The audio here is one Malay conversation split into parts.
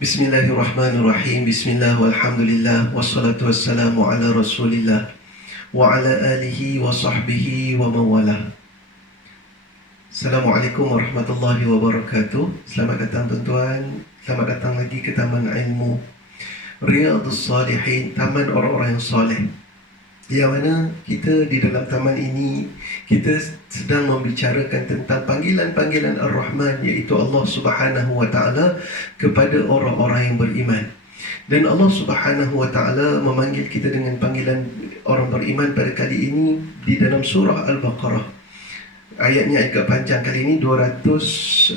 Bismillahirrahmanirrahim. Bismillah walhamdulillah wassalatu wassalamu ala Rasulillah wa ala alihi wa sahbihi wa mawalah. Assalamualaikum warahmatullahi wabarakatuh. Selamat datang tuan-tuan. Selamat datang lagi ke Taman Ilmu Riyadhus Salihin, taman orang-orang yang soleh. Yang mana kita di dalam taman ini, kita sedang membicarakan tentang panggilan-panggilan Ar-Rahman, iaitu Allah Subhanahu wa Ta'ala kepada orang-orang yang beriman. Dan Allah Subhanahu wa Ta'ala memanggil kita dengan panggilan orang beriman pada kali ini di dalam surah Al-Baqarah. Ayatnya agak panjang kali ini, 279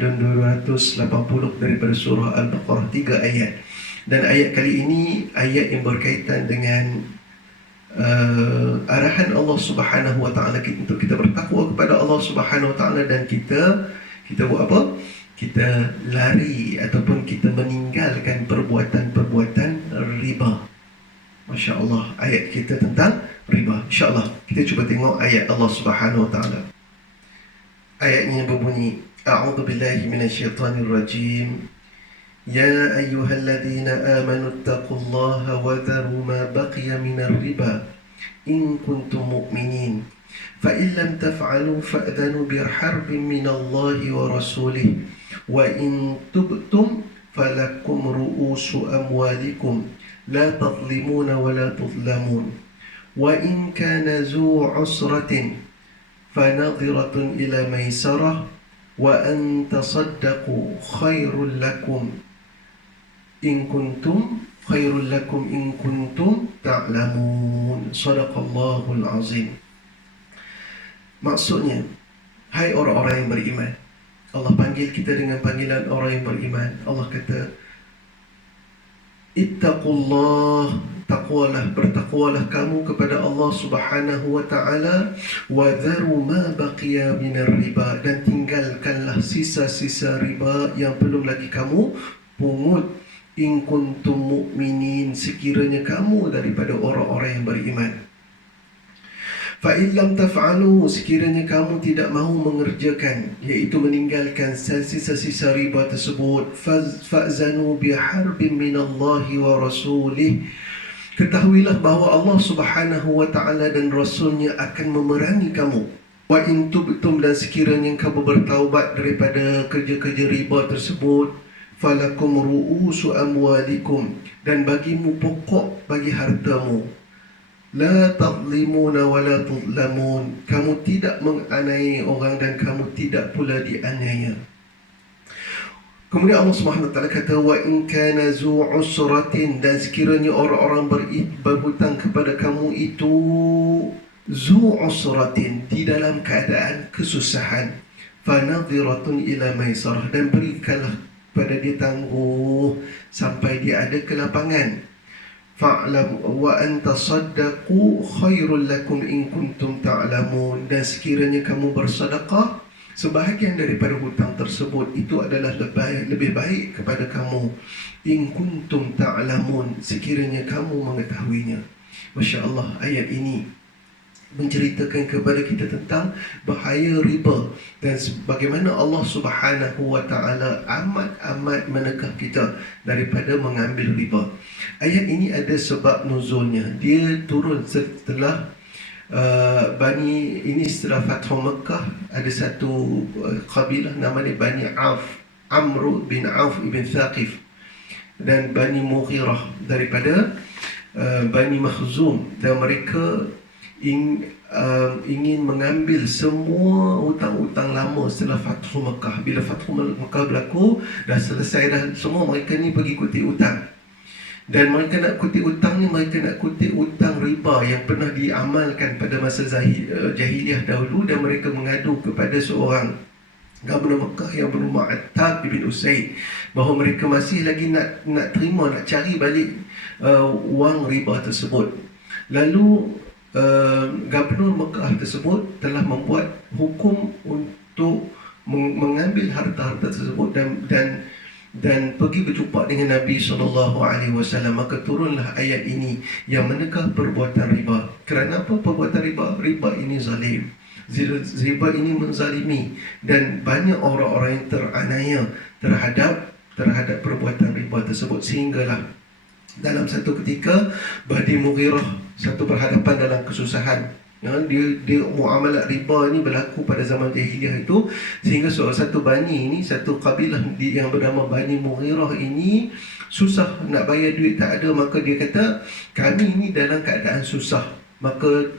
dan 280 daripada surah Al-Baqarah, 3 ayat. Dan ayat kali ini ayat yang berkaitan dengan arahan Allah Subhanahu wa Ta'ala untuk kita bertakwa kepada Allah Subhanahu wa Ta'ala, dan kita buat apa? Kita lari ataupun kita meninggalkan perbuatan-perbuatan riba. Masya Allah, ayat kita tentang riba. InsyaAllah kita cuba tengok ayat Allah Subhanahu wa Ta'ala. Ayatnya berbunyi, A'udzubillahi minasyaitanirrajim. يا أيها الذين آمنوا اتقوا الله وذروا ما بقي من الربا إن كنتم مؤمنين فإن لم تفعلوا فأذنوا بحرب من الله ورسوله وإن تبتم فلكم رؤوس أموالكم لا تظلمون ولا تظلمون وإن كان ذو عسرة فنظرة إلى ميسرة وأن تصدقوا خير لكم in kuntum khairul lakum in kuntum ta'lamun. Shadaqallahul azim. Maksudnya, hai orang-orang yang beriman, Allah panggil kita dengan panggilan orang yang beriman. Allah kata, ittaqullah, takwalah, bertakwalah kamu kepada Allah Subhanahu wa Ta'ala, wa dharu ma baqiya minar riba, dan tinggalkanlah sisa-sisa riba yang belum lagi kamu pungut. In kuntum mu'minin, sekiranya kamu daripada orang-orang yang beriman. Fa in lam taf'alu, sekiranya kamu tidak mahu mengerjakan, iaitu meninggalkan sisa-sisa riba tersebut, fa'zanu biharbin minallahi wa rasulih, ketahuilah bahawa Allah Subhanahu wa Ta'ala dan Rasulnya akan memerangi kamu. Wa in tubtum, dan sekiranya kamu bertaubat daripada kerja-kerja riba tersebut, falakum ru'usu amwalikum, dan bagimu pokok bagi hartamu, la tadlimuna wa la tudlamun, kamu tidak menganiaya orang dan kamu tidak pula dianiaya. Kemudian Allah Subhanahu wa Ta'ala kata, wa in kana zu usratin, dan sekiranya orang-orang berhutang kepada kamu itu zu usratin, di dalam keadaan kesusahan, fanadhiratun ila maisarah, dan berikanlah pada dia tangguh sampai dia ada kelapangan. Fa'lam wa anta saddaqu khairul lakum in kuntum ta'lamun, dan sekiranya kamu bersedekah, sebahagian daripada hutang tersebut itu adalah lebih baik kepada kamu, in kuntum ta'lamun, sekiranya kamu mengetahuinya. Masya Allah, ayat ini menceritakan kepada kita tentang bahaya riba dan bagaimana Allah Subhanahu wa Ta'ala amat menekan kita daripada mengambil riba. Ayat ini ada sebab nuzulnya. Dia turun setelah setelah Fathu Mekah. Ada satu kabilah namanya Bani Auf, Amr bin Auf ibn Thaqif, dan Bani Mughirah daripada Bani Makhzum, dan mereka ingin mengambil semua hutang-hutang lama setelah Fathu Mekah. Bila Fathu Mekah berlaku, dah selesai dah semua, mereka ni pergi kutip hutang. Dan mereka nak kutip hutang ni, mereka nak kutip hutang riba yang pernah diamalkan pada masa jahiliah dahulu, dan mereka mengadu kepada seorang Gubernur Mekah yang bernama Attab bin Usaid bahawa mereka masih lagi nak terima, nak cari balik wang riba tersebut. Lalu Gubernur Mekah tersebut telah membuat hukum untuk mengambil harta-harta tersebut dan pergi berjumpa dengan Nabi SAW. Maka turunlah ayat ini yang menegah perbuatan riba. Kerana apa perbuatan riba? Riba ini zalim. Riba ini menzalimi, dan banyak orang-orang yang teranaya terhadap perbuatan riba tersebut, sehinggalah dalam satu ketika Bani Mughirah satu berhadapan dalam kesusahan. Dia muamalat riba ni berlaku pada zaman jahiliah itu, sehingga satu bani ni, satu kabilah yang bernama Bani Mughirah ini susah nak bayar duit, tak ada. Maka dia kata, kami ni dalam keadaan susah, maka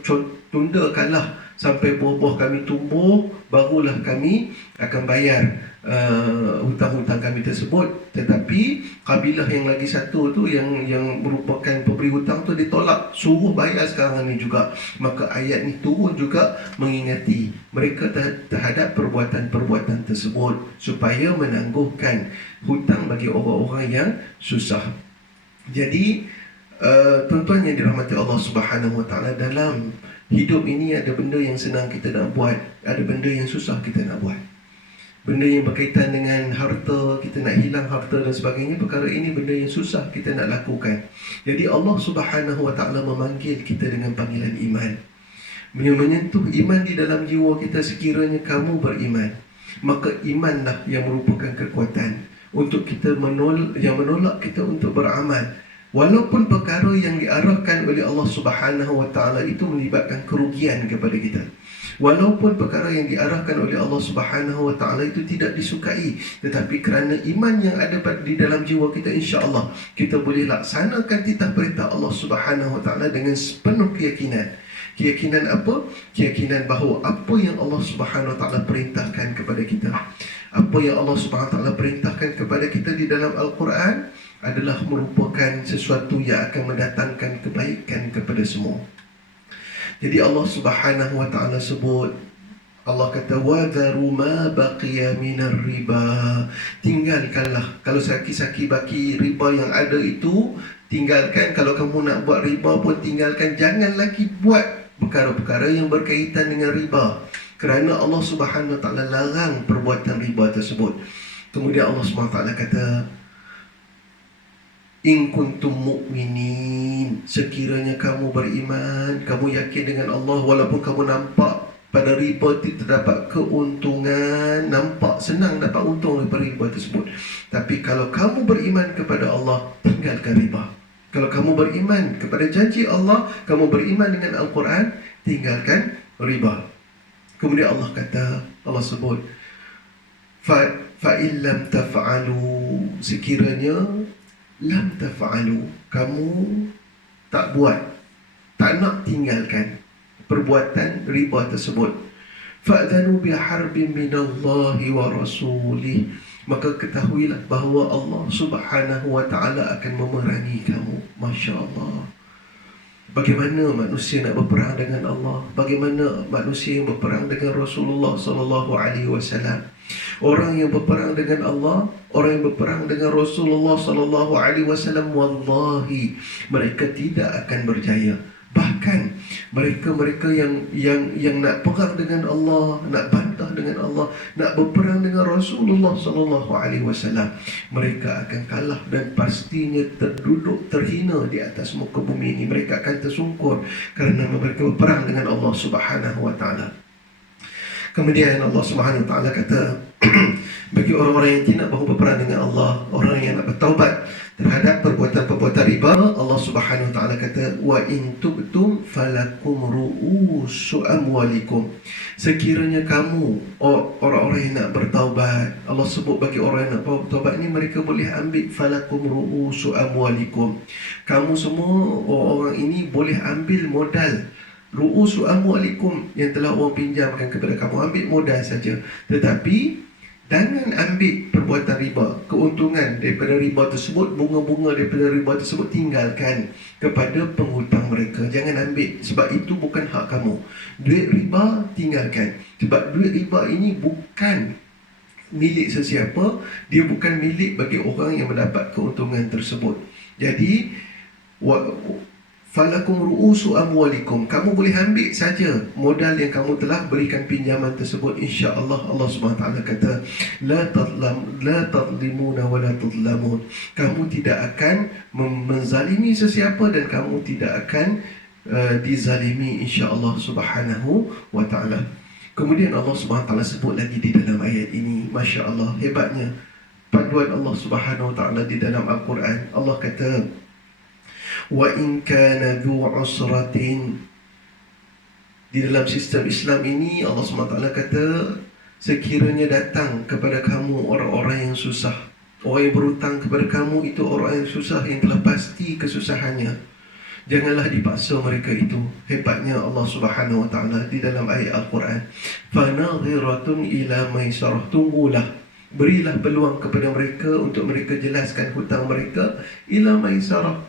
tundakanlah sampai buah-buah kami tumbuh, barulah kami akan bayar hutang-hutang kami tersebut. Tetapi kabilah yang lagi satu tu, yang merupakan pemberi hutang tu, ditolak, suruh bayar sekarang ni juga. Maka ayat ni turun juga mengingati mereka terhadap perbuatan-perbuatan tersebut, supaya menangguhkan hutang bagi orang-orang yang susah. Jadi tuan-tuan yang dirahmati Allah Subhanahu Wa Taala, dalam hidup ini ada benda yang senang kita nak buat, ada benda yang susah kita nak buat. Benda yang berkaitan dengan harta, kita nak hilang harta dan sebagainya, perkara ini benda yang susah kita nak lakukan. Jadi Allah Subhanahu Wa Taala memanggil kita dengan panggilan iman, menyentuh iman di dalam jiwa kita. Sekiranya kamu beriman, maka imanlah yang merupakan kekuatan untuk kita menolak kita untuk beramal. Walaupun perkara yang diarahkan oleh Allah Subhanahu Wa Taala itu melibatkan kerugian kepada kita, walaupun perkara yang diarahkan oleh Allah Subhanahu Wa Taala itu tidak disukai, tetapi kerana iman yang ada di dalam jiwa kita, insya-Allah kita boleh laksanakan titah perintah Allah Subhanahu Wa Taala dengan sepenuh keyakinan. Keyakinan apa? Keyakinan bahawa apa yang Allah Subhanahu Wa Taala perintahkan kepada kita, apa yang Allah Subhanahu Wa Taala perintahkan kepada kita di dalam Al-Quran adalah merupakan sesuatu yang akan mendatangkan kebaikan kepada semua. Jadi Allah Subhanahu Wa Taala sebut, Allah kata, wadharu ma baqiya minar riba. Tinggalkanlah, kalau saki-saki baki riba yang ada itu, tinggalkan. Kalau kamu nak buat riba pun tinggalkan. Jangan lagi buat perkara-perkara yang berkaitan dengan riba, kerana Allah Subhanahu Wa Taala larang perbuatan riba tersebut. Kemudian Allah Subhanahu Wa Taala kata, in kuntum mu'minin, sekiranya kamu beriman, kamu yakin dengan Allah, walaupun kamu nampak pada riba terdapat keuntungan, nampak senang dapat untung daripada riba tersebut, tapi kalau kamu beriman kepada Allah, tinggalkan riba. Kalau kamu beriman kepada janji Allah, kamu beriman dengan Al-Quran, tinggalkan riba. Kemudian Allah kata, Allah sebut, fa illam taf'alu, sekiranya lam taf'alu, kamu tak buat, tak nak tinggalkan perbuatan riba tersebut, fa'dhanu biharbin minallahi wa rasulih, maka ketahuilah bahawa Allah Subhanahu Wa Taala akan memerangi kamu. Masya Allah. Bagaimana manusia nak berperang dengan Allah? Bagaimana manusia yang berperang dengan Rasulullah sallallahu alaihi wasallam? Orang yang berperang dengan Allah, orang yang berperang dengan Rasulullah sallallahu alaihi wasallam, wallahi mereka tidak akan berjaya. Bahkan mereka yang nak perang dengan Allah, nak bantah dengan Allah, nak berperang dengan Rasulullah sallallahu alaihi wasallam, mereka akan kalah dan pastinya terduduk terhina di atas muka bumi ini. Mereka akan tersungkur kerana mereka berperang dengan Allah Subhanahu Wa Taala. Kemudian Allah Subhanahu Wa Taala kata, bagi orang-orang yang tidak mahu berperang dengan Allah, orang yang nak bertaubat terhadap perbuatan-perbuatan riba, Allah Subhanahu Wa Taala kata, wa in tubtum falakum ru'usu amwalikum, sekiranya kamu orang-orang yang nak bertaubat, Allah sebut bagi orang yang nak bertaubat ni, mereka boleh ambil falakum ru'usu amwalikum, kamu semua orang-orang ini boleh ambil modal ru'usu amwalikum yang telah orang pinjamkan kepada kamu, ambil modal saja. Tetapi jangan ambil perbuatan riba, keuntungan daripada riba tersebut, bunga-bunga daripada riba tersebut, tinggalkan kepada penghutang mereka. Jangan ambil, sebab itu bukan hak kamu. Duit riba tinggalkan, sebab duit riba ini bukan milik sesiapa, dia bukan milik bagi orang yang mendapat keuntungan tersebut. Jadi falakum ru'usu amwalikum, kamu boleh ambil saja modal yang kamu telah berikan pinjaman tersebut, insya-Allah. Allah Subhanahu Wa Taala kata, la tadlimuna wa la tudlamun, kamu tidak akan menzalimi sesiapa dan kamu tidak akan dizalimi, insya-Allah Subhanahu Wa Taala. Kemudian Allah SWT sebut lagi di dalam ayat ini, Masya Allah, hebatnya panduan Allah Subhanahu Wa Taala di dalam Al-Quran. Allah kata, wa in kana dhu usratin. Di dalam sistem Islam ini Allah SWT kata, sekiranya datang kepada kamu orang-orang yang susah, orang yang berhutang kepada kamu itu orang yang susah, yang telah pasti kesusahannya, janganlah dipaksa mereka itu. Hebatnya Allah Subhanahu Wa Taala di dalam ayat Al-Quran, fanadhiratun ila maisarah. Tunggulah, berilah peluang kepada mereka untuk mereka jelaskan hutang mereka, ila maisarah,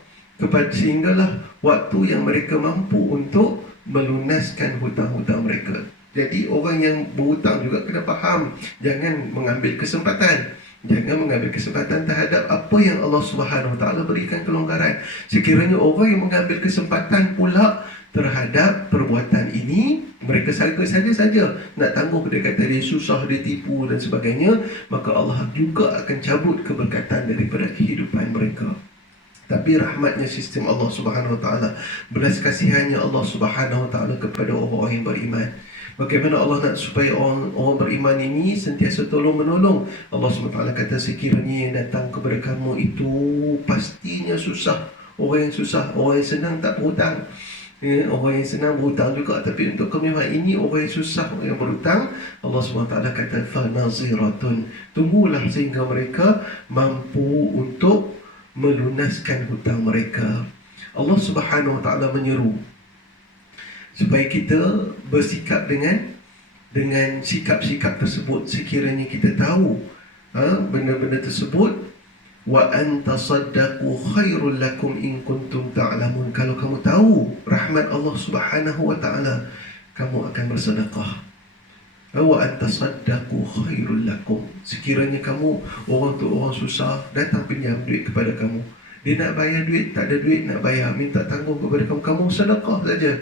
sehinggalah waktu yang mereka mampu untuk melunaskan hutang-hutang mereka. Jadi orang yang berhutang juga kena faham, jangan mengambil kesempatan. Jangan mengambil kesempatan terhadap apa yang Allah Subhanahu Wa Taala berikan kelonggaran. Sekiranya orang yang mengambil kesempatan pula terhadap perbuatan ini, mereka sangka saja nak tangguh, dia kata dia susah, dia tipu dan sebagainya, maka Allah juga akan cabut keberkatan daripada kehidupan mereka. Tapi rahmatnya sistem Allah Subhanahu Wa Taala, belas kasihannya Allah Subhanahu Wa Taala kepada orang-orang yang beriman. Bagaimana Allah nak supaya orang beriman ini sentiasa tolong-menolong? Allah SWT kata, sekiranya yang datang kepada kamu itu pastinya susah. Orang yang susah, orang yang senang tak berhutang. Orang yang senang berhutang juga, tapi untuk kemewahan ini orang yang susah, orang yang berhutang, Allah SWT kata, fanaziratun. Tunggulah sehingga mereka mampu untuk melunaskan hutang mereka. Allah Subhanahu Wa Taala menyeru supaya kita bersikap dengan sikap-sikap tersebut. Sekiranya kita tahu benda-benda tersebut, wa antasaddaqu khairul lakum in kuntum ta'lamun. Kalau kamu tahu rahmat Allah Subhanahu Wa Taala, kamu akan bersedekah. Wa antasaddaqu khairul lakum. Sekiranya kamu, orang tu orang susah, datang pinjam duit kepada kamu, dia nak bayar duit, tak ada duit nak bayar, minta tangguh kepada kamu, kamu sedekah saja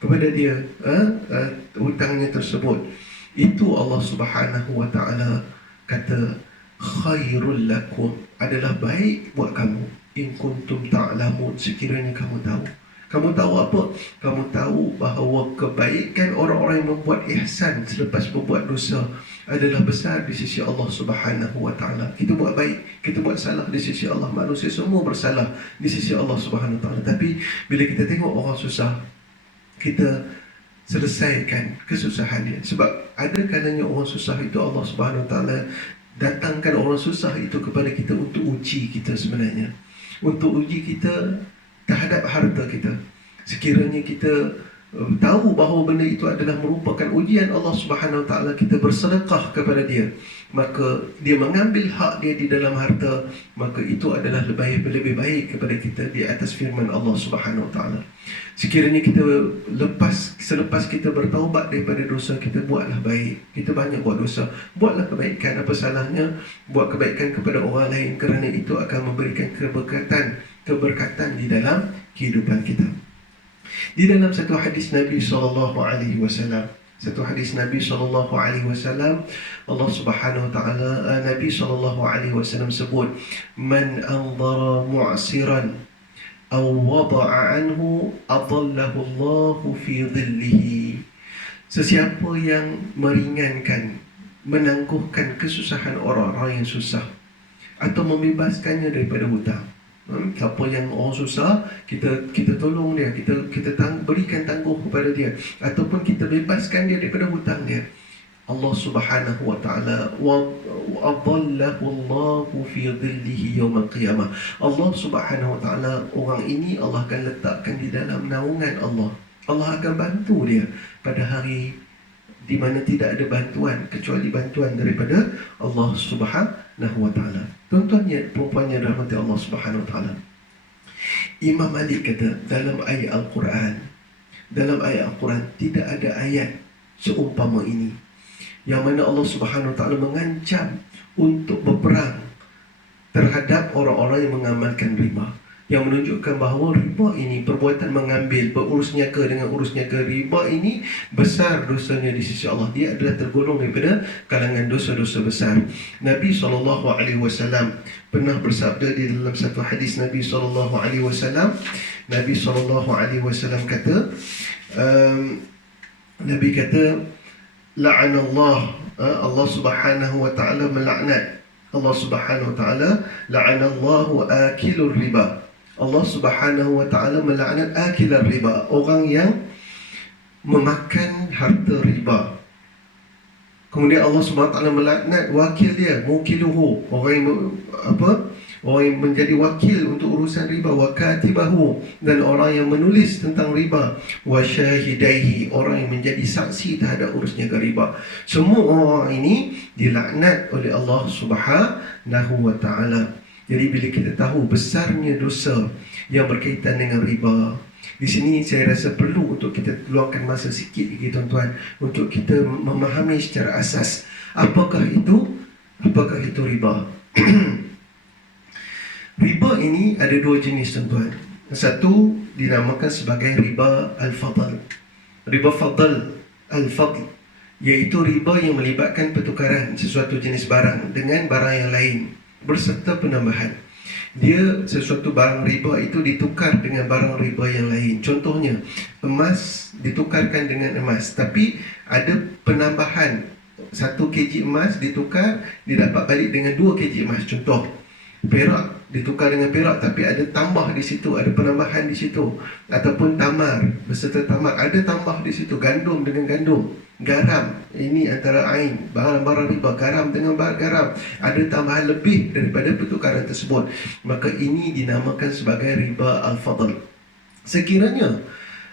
kepada dia hutangnya tersebut. Itu Allah Subhanahu Wa Taala kata khairul lakum, adalah baik buat kamu, in kuntum ta'lamun, sekiranya kamu tahu. Kamu tahu apa? Kamu tahu bahawa kebaikan orang-orang yang membuat ihsan selepas berbuat dosa adalah besar di sisi Allah Subhanahu Wa Taala. Kita buat baik, kita buat salah di sisi Allah, manusia semua bersalah di sisi Allah Subhanahu Wa Taala. Tapi bila kita tengok orang susah, kita selesaikan kesusahan dia. Sebab ada kalanya orang susah itu Allah Subhanahu Wa Taala datangkan orang susah itu kepada kita untuk uji kita sebenarnya. Untuk uji kita terhadap harta kita. Sekiranya kita tahu bahawa benda itu adalah merupakan ujian Allah Subhanahu Wa Taala, kita bersedekah kepada dia, maka dia mengambil hak dia di dalam harta, maka itu adalah lebih baik kepada kita di atas firman Allah Subhanahu Wa Taala. Sekiranya kita selepas kita bertaubat daripada dosa, kita buatlah baik. Kita banyak buat dosa, buatlah kebaikan. Apa salahnya buat kebaikan kepada orang lain, kerana itu akan memberikan keberkatan di dalam kehidupan kita. Di dalam satu hadis Nabi SAW, Allah Subhanahu Wa Taala, Nabi SAW sebut, man anzara mu'siran aw wada'a anhu adallahu Allahu fi dhillihi. Sesiapa yang meringankan, menangguhkan kesusahan orang-orang yang susah, atau membebaskannya daripada hutang. Siapa yang orang susah, kita tolong dia, kita berikan tangguh kepada dia, ataupun kita bebaskan dia daripada hutang dia, Allah Subhanahu Wa Taala adallahu Allahu fi dhillihi yaumil qiyamah. Allah Subhanahu Wa Taala, orang ini Allah akan letakkan di dalam naungan Allah. Allah akan bantu dia pada hari di mana tidak ada bantuan kecuali bantuan daripada Allah Subhanahu Wa Taala. Tuan-tuannya, perempuannya rahmati Allah Subhanahu Wa Taala, Imam Malik kata dalam ayat Al-Quran tidak ada ayat seumpama ini, yang mana Allah Subhanahu Wa Taala mengancam untuk berperang terhadap orang-orang yang mengamalkan riba, yang menunjukkan bahawa riba ini, perbuatan mengambil, berurus niaga dengan urus niaga, riba ini besar dosanya di sisi Allah. Dia adalah tergolong daripada kalangan dosa-dosa besar. Nabi SAW pernah bersabda di dalam satu hadis Nabi SAW. Nabi SAW kata, Nabi kata, la'anallah, Allah Subhanahu wa taala melaknat. Allah Subhanahu wa taala la'anallahu akilur riba. Allah Subhanahu wa taala melaknat akilur riba, orang yang memakan harta riba. Kemudian Allah Subhanahu wa taala melaknat wakil dia, mukiluhu, orang yang orang yang menjadi wakil untuk urusan riba, wa katibahu, dan orang yang menulis tentang riba, wa syahidaihi, orang yang menjadi saksi terhadap urusnya riba. Semua orang ini dilaknat oleh Allah Subhanahu wa taala. Jadi bila kita tahu besarnya dosa yang berkaitan dengan riba, di sini saya rasa perlu untuk kita luangkan masa sikit lagi tuan-tuan, untuk kita memahami secara asas apakah itu riba. Riba ini ada dua jenis tuan-tuan. Satu dinamakan sebagai riba al-fadl. Riba fadl, al-fadl, iaitu riba yang melibatkan pertukaran sesuatu jenis barang dengan barang yang lain berserta penambahan. Dia sesuatu barang riba itu ditukar dengan barang riba yang lain. Contohnya, emas ditukarkan dengan emas, tapi ada penambahan. 1 kg emas ditukar, didapat balik dengan 2 kg emas. Contoh, perak ditukar dengan perak, tapi ada tambah di situ, ada penambahan di situ. Ataupun tamar beserta tamar, ada tambah di situ. Gandum dengan gandum, garam, ini antara ain, barang-barang riba, garam dengan garam, ada tambahan lebih daripada pertukaran tersebut. Maka ini dinamakan sebagai riba al-fadl. Sekiranya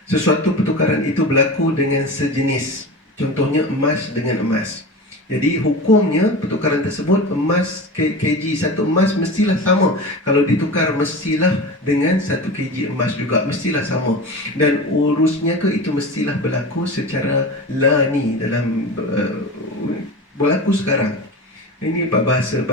sesuatu pertukaran itu berlaku dengan sejenis, contohnya emas dengan emas, jadi hukumnya pertukaran tersebut, emas kg, satu emas mestilah sama. Kalau ditukar mestilah dengan 1 kg emas juga, mestilah sama. Dan urusnya ke itu mestilah berlaku secara lani dalam berlaku sekarang. Ini bahasa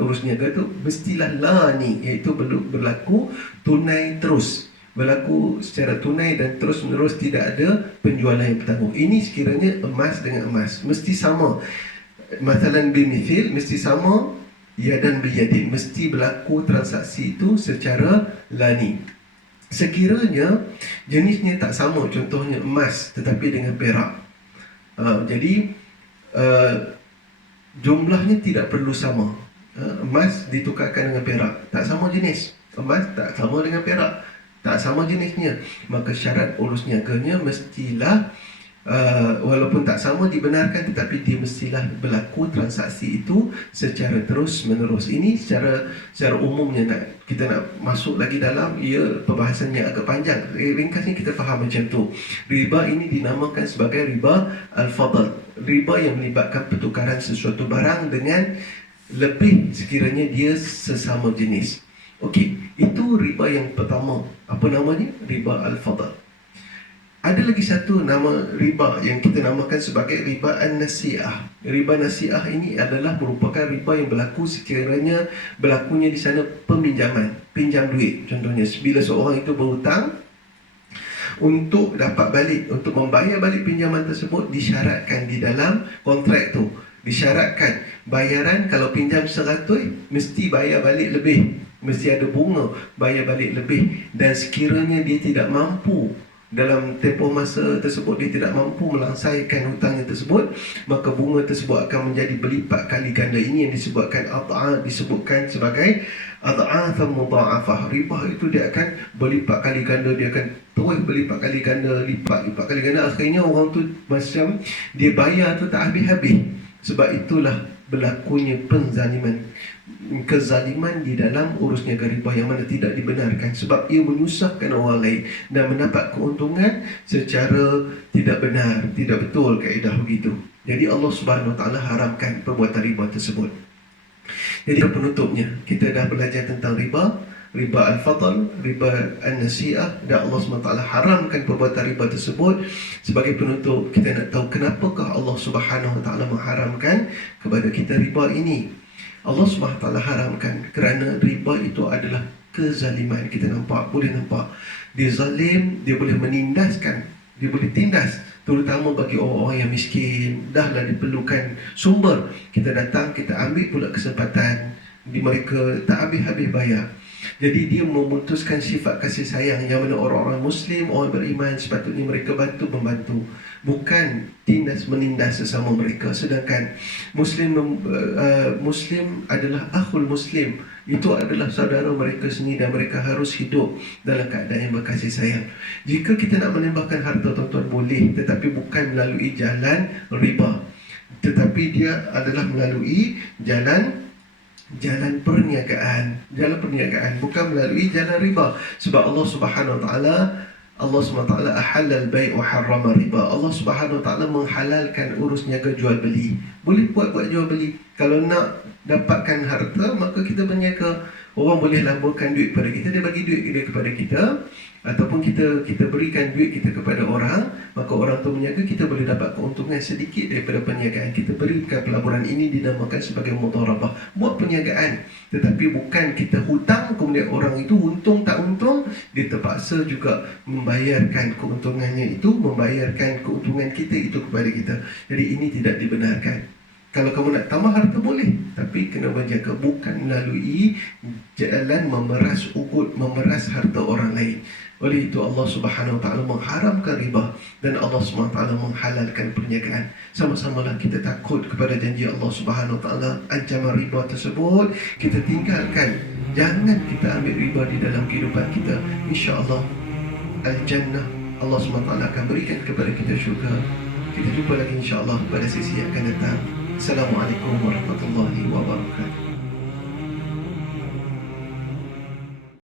urus niaga tu mestilah lani, iaitu berlaku tunai terus, berlaku secara tunai dan terus menerus, tidak ada penjualan yang bertanggung. Ini sekiranya emas dengan emas mesti sama. Mathalan bimithil, mesti sama. Yadan biyadin, mesti berlaku transaksi itu secara lani. Sekiranya jenisnya tak sama, contohnya emas tetapi dengan perak, jadi jumlahnya tidak perlu sama. Emas ditukarkan dengan perak, tak sama jenis. Emas tak sama dengan perak, tak sama jenisnya. Maka syarat urus niaganya mestilah walaupun tak sama dibenarkan, tetapi dia mestilah berlaku transaksi itu secara terus menerus. Ini secara umumnya. Kita nak masuk lagi dalam, ia perbahasannya agak panjang. Ringkasnya kita faham macam tu. Riba ini dinamakan sebagai riba al-fadl, riba yang melibatkan pertukaran sesuatu barang dengan lebih sekiranya dia sesama jenis. Okey, itu riba yang pertama. Apa namanya? Riba al-fadl. Ada lagi satu nama riba yang kita namakan sebagai riba an-nasi'ah. Riba nasi'ah ini adalah merupakan riba yang berlaku sekiranya berlakunya di sana peminjaman, pinjam duit. Contohnya, bila seorang itu berhutang, untuk dapat balik, untuk membayar balik pinjaman tersebut, disyaratkan di dalam kontrak tu, disyaratkan bayaran, kalau pinjam 100, mesti bayar balik lebih, mesti ada bunga, bayar balik lebih. Dan sekiranya dia tidak mampu, dalam tempoh masa tersebut dia tidak mampu melangsaikan hutangnya tersebut, maka bunga tersebut akan menjadi berlipat kali ganda. Ini yang disebutkan sebagai ad'afan mudha'afah. Riba itu dia akan berlipat kali ganda, dia akan terus berlipat kali ganda, lipat kali ganda. Akhirnya orang tu macam dia bayar tu tak habis-habis. Sebab itulah berlakunya penzaliman, kezaliman di dalam urus niaga riba, yang mana tidak dibenarkan sebab ia menyusahkan orang lain dan mendapat keuntungan secara tidak benar, tidak betul kaedah begitu. Jadi Allah Subhanahu Wa Taala haramkan perbuatan riba tersebut. Jadi penutupnya, kita dah belajar tentang riba, riba al-fadl, riba an-nasi'ah, dan Allah SWT haramkan perbuatan riba tersebut. Sebagai penutup, kita nak tahu kenapakah Allah Subhanahu Wa Taala mengharamkan kepada kita riba ini. Allah SWT haramkan kerana riba itu adalah kezaliman. Kita boleh nampak dia zalim, dia boleh menindaskan, dia boleh tindas, terutama bagi orang-orang yang miskin. Dahlah diperlukan sumber, kita datang, kita ambil pula kesempatan di mereka, tak habis-habis bayar. Jadi dia memutuskan sifat kasih sayang, yang mana orang-orang Muslim, orang beriman, sepatutnya mereka membantu bukan tindas menindas sesama mereka. Sedangkan Muslim adalah akhul Muslim, itu adalah saudara mereka sendiri, dan mereka harus hidup dalam keadaan yang berkasih sayang. Jika kita nak melimpahkan harta, tuan-tuan, boleh, tetapi bukan melalui jalan riba, tetapi dia adalah melalui jalan perniagaan, bukan melalui jalan riba. Sebab Allah Subhanahu wa taala ahallal bai' wa harrama riba. Allah Subhanahu wa taala menghalalkan urus niaga jual beli. Boleh buat jual beli. Kalau nak dapatkan harta, maka kita berniaga. Orang boleh laburkan duit kepada kita, dia bagi duit dia kepada kita, ataupun kita berikan duit kita kepada orang, maka orang tu berniaga, kita boleh dapat keuntungan sedikit daripada perniagaan kita. Berikan pelaburan ini dinamakan sebagai mudharabah. Buat perniagaan, tetapi bukan kita hutang, kemudian orang itu untung tak untung, dia terpaksa juga membayarkan keuntungannya itu, membayarkan keuntungan kita itu kepada kita. Jadi ini tidak dibenarkan. Kalau kamu nak tambah harta boleh, tapi kena berjaga, bukan melalui jalan memeras harta orang lain. Oleh itu Allah Subhanahu wa taala mengharamkan riba, dan Allah Subhanahu wa taala menghalalkan perniagaan. Sama-samalah kita takut kepada janji Allah Subhanahu wa taala, ancaman riba tersebut kita tinggalkan. Jangan kita ambil riba di dalam kehidupan kita. Insya-Allah al-jannah, Allah Subhanahu wa taala akan berikan kepada kita syurga. Kita jumpa lagi insya-Allah pada sesi yang akan datang. Assalamualaikum warahmatullahi wabarakatuh.